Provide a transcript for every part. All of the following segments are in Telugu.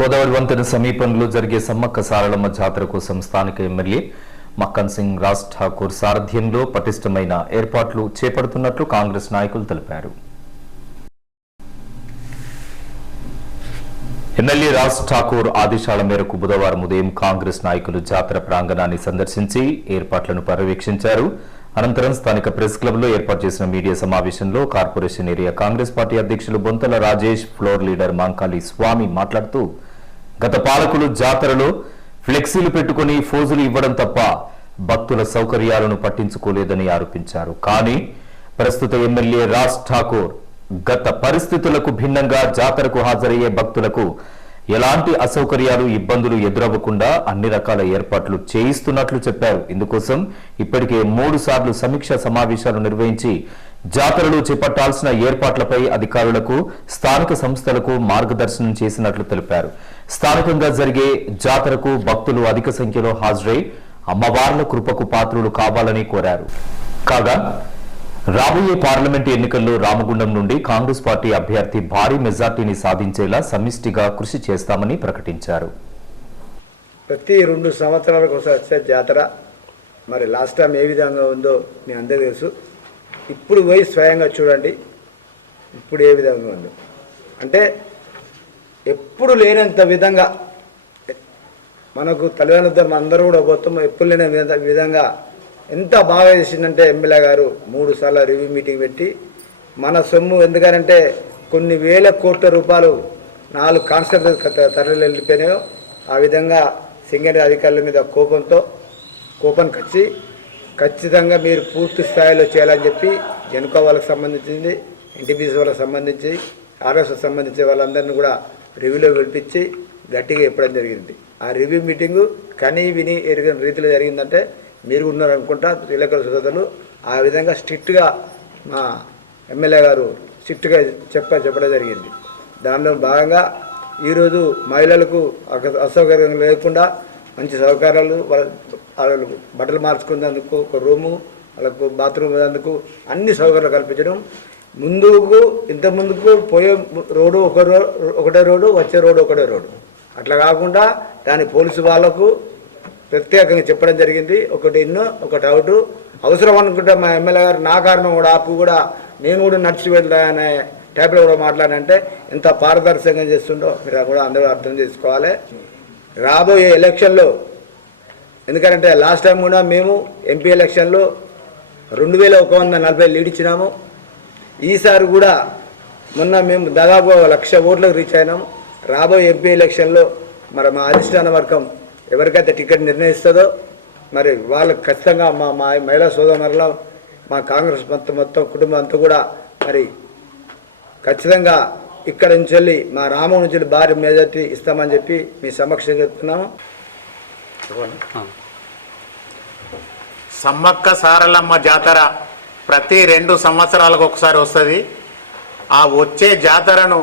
గోదావరి వంతెన సమీపంలో జరిగే సమ్మక్క సారలమ్మ జాతర కోసం స్థానిక ఎమ్మెల్యే మక్కన్ సింగ్ రాజ్ ఠాకూర్ సారథ్యంలో పటిష్టమైన ఏర్పాట్లు చేపడుతున్నట్లు కాంగ్రెస్ నాయకులు తెలిపారు. ఎమ్మెల్యే రాజ్ ఠాకూర్ ఆదేశాల మేరకు బుధవారం ఉదయం కాంగ్రెస్ నాయకులు జాతర ప్రాంగణాన్ని సందర్శించి ఏర్పాట్లను పర్యవేక్షించారు. అనంతరం స్థానిక ప్రెస్ క్లబ్లో ఏర్పాటు చేసిన మీడియా సమావేశంలో కార్పొరేషన్ ఏరియా కాంగ్రెస్ పార్టీ అధ్యక్షులు బొంతల రాజేష్ ఫ్లోర్ లీడర్ మాంకాళి స్వామి మాట్లాడుతూ గత పాలకులు జాతరలో ఫ్లెక్సీలు పెట్టుకుని ఫోజులు ఇవ్వడం తప్ప భక్తుల సౌకర్యాలను పట్టించుకోలేదని ఆరోపించారు. కానీ ప్రస్తుత ఎమ్మెల్యే రాజ్ ఠాకూర్ గత పరిస్థితులకు భిన్నంగా జాతరకు హాజరయ్యే భక్తులకు ఎలాంటి అసౌకర్యాలు ఇబ్బందులు ఎదురవ్వకుండా అన్ని రకాల ఏర్పాట్లు చేయిస్తున్నట్లు చెప్పారు. ఇందుకోసం ఇప్పటికే మూడు సార్లు సమీక్ష సమావేశాలు నిర్వహించి జాతరలు చేపట్టాల్సిన ఏర్పాట్లపై అధికారులకు స్థానిక సంస్థలకు మార్గదర్శనం చేసినట్లు తెలిపారు. స్థానికంగా జరిగే జాతరకు భక్తులు అధిక సంఖ్యలో హాజరై అమ్మవార్ల కృపకు పాత్రులు కావాలని కోరారు. కాగా రాబోయే పార్లమెంట్ ఎన్నికల్లో రామగుండం నుండి కాంగ్రెస్ పార్టీ అభ్యర్థి భారీ మెజార్టీని సాధించేలా సమిష్టిగా కృషి చేస్తామని ప్రకటించారు. ప్రతి రెండు సంవత్సరాలకు ఒకసారి వచ్చే జాతర మరి లాస్ట్ టైం ఏ విధంగా ఉందో మీ అందరికీ తెలుసు. ఇప్పుడు పోయి స్వయంగా చూడండి. ఇప్పుడు ఏ విధంగా ఉందో? అంటే ఎప్పుడు లేనంత విధంగా మనకు తల్లిదండ్రులు అందరూ కూడా పోతాం. ఎప్పుడు లేని విధంగా ఎంత బాగా చేసిందంటే ఎమ్మెల్యే గారు మూడు సార్లు రివ్యూ మీటింగ్ పెట్టి మన సొమ్ము ఎందుకనంటే కొన్ని వేల కోట్ల రూపాయలు నాలుగు కాన్స్టెబుల్ తరలి వెళ్ళిపోయినాయో. ఆ విధంగా సింగరేణి అధికారుల మీద కోపంతో కోపానికి వచ్చి ఖచ్చితంగా మీరు పూర్తి స్థాయిలో చేయాలని చెప్పి జనుకో వాళ్ళకి సంబంధించింది ఎన్టీపీసీ వాళ్ళకి సంబంధించి ఆర్ఎస్ సంబంధించిన వాళ్ళందరినీ కూడా రివ్యూలో పిలిపించి గట్టిగా చెప్పడం జరిగింది. ఆ రివ్యూ మీటింగు కనీ విని ఎరిగిన రీతిలో జరిగిందంటే మీరు ఉన్నారనుకుంటా విలేకరుల సోదరులు ఆ విధంగా స్ట్రిక్ట్గా మా ఎమ్మెల్యే గారు స్ట్రిక్ట్గా చెప్ప చెప్పడం జరిగింది. దానిలో భాగంగా ఈరోజు మహిళలకు అసౌకర్యం లేకుండా మంచి సౌకర్యాలు వాళ్ళ వాళ్ళు బట్టలు మార్చుకునేందుకు ఒక రూము వాళ్ళకు బాత్రూమ్ అందుకు అన్ని సౌకర్యాలు కల్పించడం. ముందుకు ఇంత ముందుకు పోయే రోడ్డు ఒక రో ఒకటే రోడ్డు వచ్చే రోడ్డు ఒకటే రోడ్డు. అట్లా కాకుండా దాని పోలీసు వాళ్ళకు ప్రత్యేకంగా చెప్పడం జరిగింది. ఒకటి ఇన్ను ఒకటి అవుట్. అవసరం అనుకుంటే మా ఎమ్మెల్యే గారు నా కారణం కూడా ఆపు కూడా నేను కూడా నడిచి వెళ్తా అనే కూడా మాట్లాడంటే ఎంత పారదర్శకంగా చేస్తుండో మీరు కూడా అందరూ అర్థం చేసుకోవాలి. రాబోయే ఎలక్షన్లో ఎందుకంటే లాస్ట్ టైం కూడా మేము ఎంపీ ఎలక్షన్లో రెండు వేల ఒక వంద నలభై లీడ్ ఇచ్చినాము. ఈసారి కూడా మొన్న మేము దాదాపు లక్ష ఓట్లకు రీచ్ అయినాము. రాబోయే ఎంపీ ఎలక్షన్లో మరి మా అధిష్టాన వర్గం ఎవరికైతే టికెట్ నిర్ణయిస్తుందో మరి వాళ్ళకి ఖచ్చితంగా మా మా మహిళా సోదరుల మా కాంగ్రెస్ మొత్తం మొత్తం కుటుంబం అంతా కూడా మరి ఖచ్చితంగా ఇక్కడ నుంచి వెళ్ళి మా రామం నుంచి వెళ్ళి భారీ మెజార్టీ ఇస్తామని చెప్పి మీ సమక్షం చెప్తున్నాము. సమ్మక్క సారలమ్మ జాతర ప్రతి రెండు సంవత్సరాలకు ఒకసారి వస్తుంది. ఆ వచ్చే జాతరను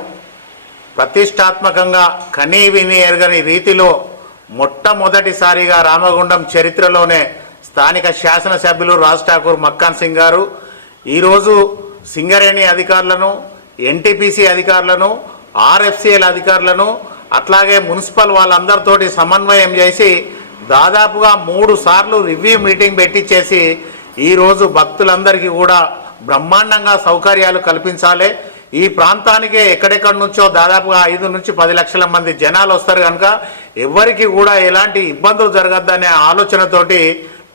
ప్రతిష్టాత్మకంగా కనీ విని ఎరగని రీతిలో మొట్టమొదటిసారిగా రామగుండం చరిత్రలోనే స్థానిక శాసనసభ్యులు రాజ్ ఠాకూర్ మక్కాన్ సింగ్ గారు ఈరోజు సింగరేణి అధికారులను ఎన్టీపీసీ అధికారులను ఆర్ఎఫ్సిఎల్ అధికారులను అట్లాగే మున్సిపల్ వాళ్ళందరితోటి సమన్వయం చేసి దాదాపుగా మూడు సార్లు రివ్యూ మీటింగ్ పెట్టించేసి ఈరోజు భక్తులందరికీ కూడా బ్రహ్మాండంగా సౌకర్యాలు కల్పించాలి. ఈ ప్రాంతానికి ఎక్కడెక్కడి నుంచో దాదాపుగా ఐదు నుంచి పది లక్షల మంది జనాలు వస్తారు కనుక ఎవరికి కూడా ఎలాంటి ఇబ్బందులు జరగద్దనే ఆలోచనతోటి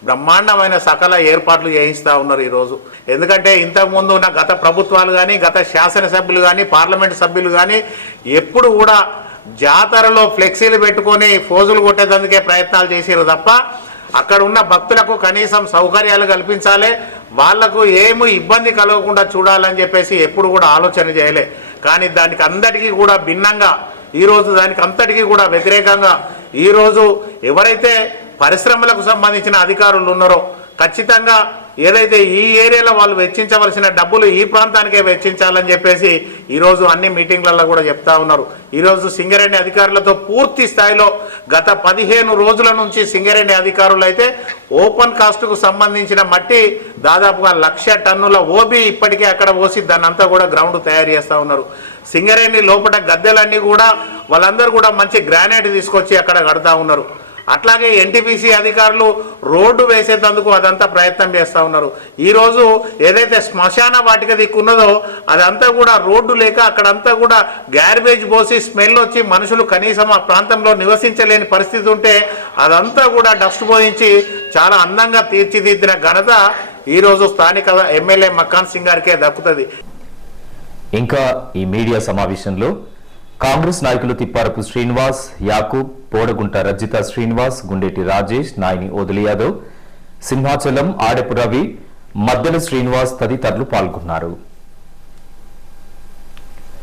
బ్రహ్మాండమైన సకల ఏర్పాట్లు చేయిస్తూ ఉన్నారు ఈరోజు ఎందుకంటే ఇంతకుముందు ఉన్న గత ప్రభుత్వాలు కానీ గత శాసనసభ్యులు కానీ పార్లమెంట్ సభ్యులు కానీ ఎప్పుడు కూడా జాతరలో ఫ్లెక్సీలు పెట్టుకొని ఫోజులు కొట్టేందుకే ప్రయత్నాలు చేశారు తప్ప అక్కడ ఉన్న భక్తులకు కనీసం సౌకర్యాలు కల్పించాలి. వాళ్ళకు ఏమి ఇబ్బంది కలగకుండా చూడాలని చెప్పేసి ఎప్పుడు కూడా ఆలోచన చేయలే. కానీ దానికి అందరికీ కూడా భిన్నంగా ఈరోజు దానికి అంతటికీ కూడా వ్యతిరేకంగా ఈరోజు ఎవరైతే పరిశ్రమలకు సంబంధించిన అధికారులు ఉన్నారో ఖచ్చితంగా ఏదైతే ఈ ఏరియాలో వాళ్ళు వెచ్చించవలసిన డబ్బులు ఈ ప్రాంతానికే వెచ్చించాలని చెప్పేసి ఈరోజు అన్ని మీటింగ్లలో కూడా చెప్తా ఉన్నారు. ఈరోజు సింగరేణి అధికారులతో పూర్తి స్థాయిలో గత పదిహేను రోజుల నుంచి సింగరేణి అధికారులు అయితే ఓపెన్ కాస్ట్కు సంబంధించిన మట్టి దాదాపుగా లక్ష టన్నుల ఓబి ఇప్పటికే అక్కడ పోసి దాన్ని అంతా కూడా గ్రౌండ్ తయారు చేస్తూ ఉన్నారు. సింగరేణి లోపల గద్దెలన్నీ కూడా వాళ్ళందరూ కూడా మంచి గ్రానైట్ తీసుకొచ్చి అక్కడ కడతా ఉన్నారు. అట్లాగే ఎన్టీపీసీ అధికారులు రోడ్డు వేసేందుకు అదంతా ప్రయత్నం చేస్తూ ఉన్నారు. ఈరోజు ఏదైతే శ్మశాన వాటిక దిక్కున్నదో అదంతా కూడా రోడ్డు లేక అక్కడంతా కూడా గ్యార్బేజ్ పోసి స్మెల్ వచ్చి మనుషులు కనీసం ఆ ప్రాంతంలో నివసించలేని పరిస్థితి ఉంటే అదంతా కూడా డస్ట్ పోయించి చాలా అందంగా తీర్చిదిద్దిన ఘనత ఈరోజు స్థానిక ఎమ్మెల్యే మక్కాన్ సింగ్ గారికే దక్కుతుంది. ఇంకా ఈ మీడియా సమావేశంలో కాంగ్రెస్ నాయకులు తిప్పారపు శ్రీనివాస్ యాకూబ్ పోడగుంట రజిత శ్రీనివాస్ గుండెటి రాజేష్ నాయని ఓదులి యాదవ్ సింహాచలం ఆడెపు రవి మద్దెల శ్రీనివాస్ తదితరులు పాల్గొన్నారు.